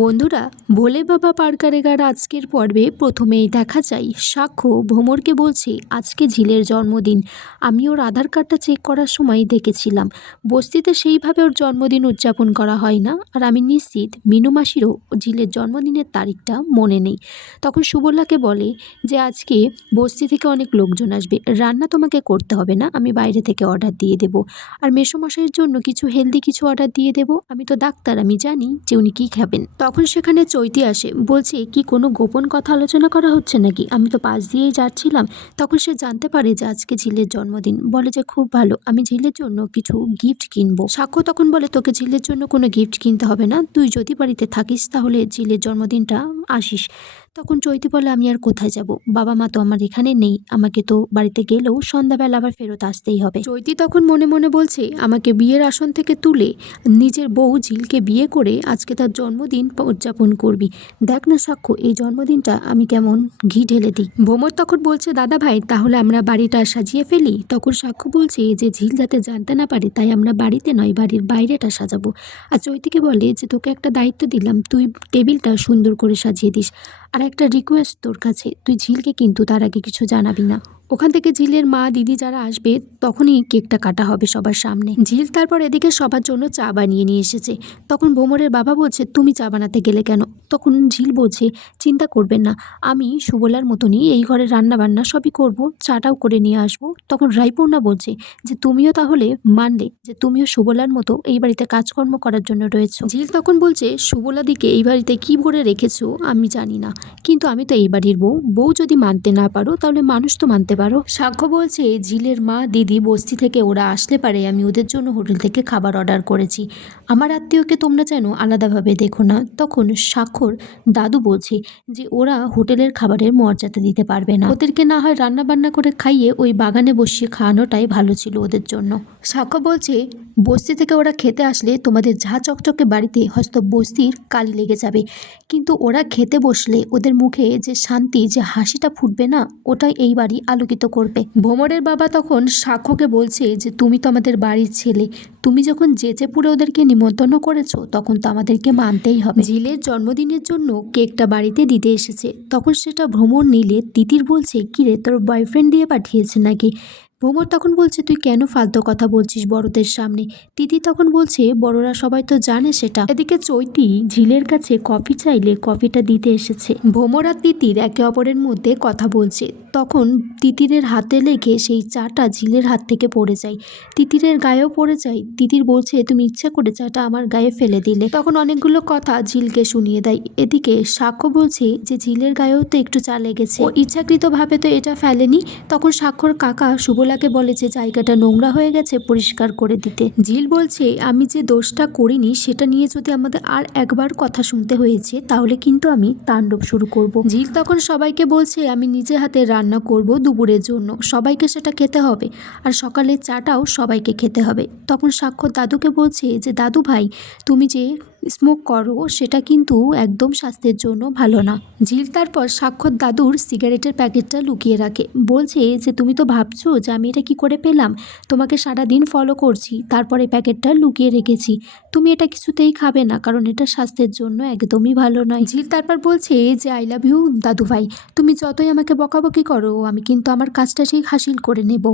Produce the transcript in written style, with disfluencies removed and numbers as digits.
বন্ধুরা, ভোলে বাবা পার করেগার আজকের পর্বে প্রথমেই দেখা যায় সাক্ষ্য ভ্রমরকে বলছে আজকে ঝিলের জন্মদিন। আমি ওর আধার কার্ডটা চেক করার সময় দেখেছিলাম বস্তিতে সেইভাবে ওর জন্মদিন উদযাপন করা হয় না, আর আমি নিশ্চিত মিনু মাসিরও ঝিলের জন্মদিনের তারিখটা মনে নেই। তখন সুবলাকে বলে যে আজকে বস্তি থেকে অনেক লোকজন আসবে, রান্না তোমাকে করতে হবে না, আমি বাইরে থেকে অর্ডার দিয়ে দেবো। আর মেসোমশাইয়ের জন্য কিছু হেলদি কিছু অর্ডার দিয়ে দেবো, আমি তো ডাক্তার, আমি জানি যে উনি কী খাবেন। তখন সেখানে চৈতি আসে, বলছে কি কোনো গোপন কথা আলোচনা করা হচ্ছে নাকি, আমি তো পাশ দিয়েই যাচ্ছিলাম। তখন সে জানতে পারে যে আজকে ঝিলের জন্মদিন, বলে যে খুব ভালো, আমি ঝিলের জন্য কিছু গিফট কিনবো। সাক্ষ্য তখন বলে তোকে ঝিলের জন্য কোনো গিফট কিনতে হবে না, তুই যদি বাড়িতে থাকিস তাহলে ঝিলের জন্মদিনটা আসিস। তখন চৈতি বলে আমি আর কোথায় যাব, বাবা মা তো আমার এখানে নেই, আমাকে তো বাড়িতে গেলেও সন্ধ্যাবেলা আবার ফেরত আসতেই হবে। চৈতি তখন মনে মনে বলছে আমাকে বিয়ের আসন থেকে তুলে নিজের বউ ঝিলকে বিয়ে করে আজকে তার জন্মদিন উদযাপন করবি। দেখ না সাক্ষ্য, এই জন্মদিনটা আমি কেমন ঘি ঢেলে দিই। ভ্রমর তখন বলছে দাদা ভাই তাহলে আমরা বাড়িটা সাজিয়ে ফেলি। তখন সাক্ষ্য বলছে যে ঝিল যাতে জানতে না পারে তাই আমরা বাড়িতে নয় বাড়ির বাইরেটা সাজাবো। আর চৈতিকে বলে যে তোকে একটা দায়িত্ব দিলাম, তুই টেবিলটা সুন্দর করে সাজিয়ে দিস। আর একটা রিকোয়েস্ট তোর কাছে, তুই ঝিলকে কিন্তু তার আগে কিছু জানাবি না। ওখান থেকে ঝিলের মা দিদি যারা আসবে তখনই কেকটা কাটা হবে সবার সামনে। ঝিল তারপর এদিকে সবার জন্য চা বানিয়ে নিয়ে এসেছে। তখন ভ্রমরের বাবা বলছে তুমি চা বানাতে গেলে কেন? তখন ঝিল বলছে চিন্তা করবেন না, আমি সুবলার মতনই এই ঘরে রান্না বান্না সবই করব, চাটাও করে নিয়ে আসবো। তখন রায়পূর্ণা বলছে যে তুমিও তাহলে মানলে যে তুমিও সুবলার মতো এই বাড়িতে কাজকর্ম করার জন্য রয়েছো। ঝিল তখন বলছে সুবলা দিকে এই বাড়িতে কি করে রেখেছো আমি জানি না, কিন্তু আমি তো এই বাড়ির বউ, বউ যদি মানতে না পারো তাহলে মানুষ তো মানতে পারো। সাক্ষ্য বলছে ঝিলের মা দিদি বস্তি থেকে ওরা আসলে পারে, আমি ওদের জন্য হোটেল থেকে খাবার অর্ডার করেছি, আমার আত্মীয়কে তোমরা যেন আলাদাভাবে দেখো না। তখন সাক্ষর দাদু বলছে যে ওরা হোটেলের খাবারের মর্যাদা দিতে পারবে না, ওদেরকে না হয় রান্না বান্না করে খাইয়ে ওই বাগানে বসিয়ে খাওয়ানোটাই ভালো ছিল ওদের জন্য। সাক্ষ্য বলছে বস্তি থেকে ওরা খেতে আসলে তোমাদের ঝা চকচকে বাড়িতে হয়তো বস্তির কালি লেগে যাবে, কিন্তু ওরা খেতে বসলে ওদের মুখে যে শান্তি, যে হাসিটা ফুটবে না, ওটাই এই বাড়ি আলোকিত করবে। ভ্রমরের বাবা তখন সাক্ষ্যকে বলছে যে তুমি তো আমাদের বাড়ির ছেলে, তুমি যখন যেচে পুরে ওদেরকে নিমন্ত্রণ করেছো তখন তো আমাদেরকে মানতেই হবে। ঝিলের জন্মদিনের জন্য কেকটা বাড়িতে দিতে এসেছে, তখন সেটা ভ্রমর নিলে তিতির বলছে কিরে তোর বয়ফ্রেন্ড দিয়ে পাঠিয়েছে নাকি? ভ্রমর তখন বলছে তুই কেন ফালতু কথা বলছিস বড়দের সামনে? তিতি তখন বলছে বড়রা সবাই তো জানে সেটা। এদিকে চৈতি ঝিলের কাছে কফি চাইলে কফিটা দিতে এসেছে। ভ্রমর আর তিতির একে অপরের মধ্যে কথা বলছে, তখন তিতিরের হাতে লেগে সেই চাটা ঝিলের হাত থেকে পড়ে যায়, তিতিরের গায়েও পড়ে যায়। তিতির বলছে তুমি ইচ্ছা করে চাটা আমার গায়ে ফেলে দিলে। তখন অনেকগুলো কথা ঝিলকে শুনিয়ে দেয়। এদিকে সাক্ষ্য বলছে যে ঝিলের গায়েও তো একটু চা লেগেছে, ও ইচ্ছাকৃতভাবে তো এটা ফেলেনি। তখন সাক্ষর কাকা সুবলাকে বলে যে জায়গাটা নোংরা হয়ে গেছে, পরিষ্কার করে দিতে। ঝিল বলছে আমি যে দোষটা করিনি সেটা নিয়ে যদি আমাদের আর একবার কথা শুনতে হয়েছে তাহলে কিন্তু আমি তাণ্ডব শুরু করব। ঝিল তখন সবাইকে বলছে আমি নিজে হাতে রান্না করব দুপুরের জন্য, সবাইকে সেটা খেতে হবে, আর সকালের চাটাও সবাইকে খেতে হবে। তখন সাক্ষর দাদুকে বলছে যে দাদু ভাই তুমি যে স্মোক করো সেটা কিন্তু একদম স্বাস্থ্যের জন্য ভালো না। ঝিল তারপর সাক্ষর দাদুর সিগারেটের প্যাকেটটা লুকিয়ে রাখে, বলছে যে তুমি তো ভাবছো যে আমি এটা কি করে পেলাম, তোমাকে সারাদিন ফলো করছি তারপরে প্যাকেটটা লুকিয়ে রেখেছি, তুমি এটা কিছুতেই খাবে না কারণ এটা স্বাস্থ্যের জন্য একদমই ভালো নয়। ঝিল তারপর বলছে যে আই লাভ ইউ দাদু ভাই, তুমি যতই আমাকে বকাবকি করো আমি কিন্তু আমার কাজটা ঠিক হাসিল করে নেব।